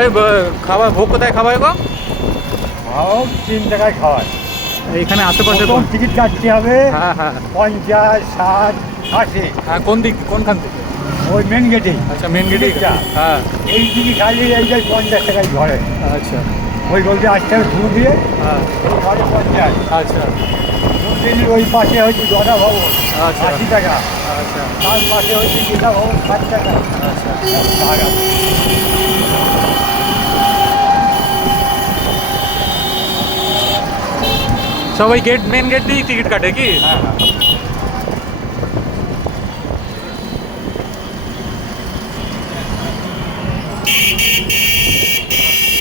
এই খাবার ভোগ কোথায় খাওয়ায় গো? ভাও 3 টাকায় খাওয়ায়। এইখানে আশেপাশে প্রথম টিকিট কাটতে হবে। হ্যাঁ হ্যাঁ 50, 60, 80। হ্যাঁ, কোন দিক কোনখান থেকে? ওই মেন গেটেই। আচ্ছা, মেন গেটে। টিকিটটা। হ্যাঁ এই দিকে খালি এইটাই 50 টাকায় ঘরে। আচ্ছা ওই বলতে 8 টাকা শুরু দিয়ে হ্যাঁ ওই ঘরে 50। আচ্ছা মন্দিরের ওই পাশে হচ্ছে গদা ভবন, আচ্ছা 80 টাকা। আচ্ছা তার পাশে হচ্ছে গীতা ভবন, 60 টাকা। আচ্ছা। টাকা। সবাই গেট মেন গেট দিয়েই টিকিট কাটে কি? হ্যাঁ হ্যাঁ।